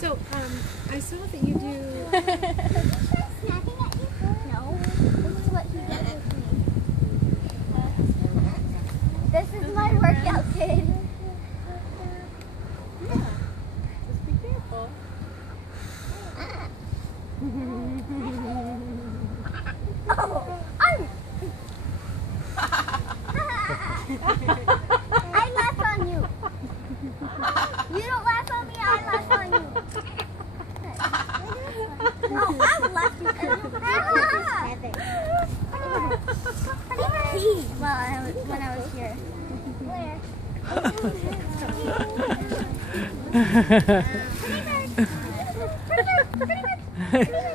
So, I saw that you do. Snapping at you? No. This is what he did with me. This is my workout kid. Yeah. Just be careful. Oh, I laugh on you. You don't laugh on me, I laugh on you. Oh, I'm laughing at you. When I was here. Where? Pretty bird.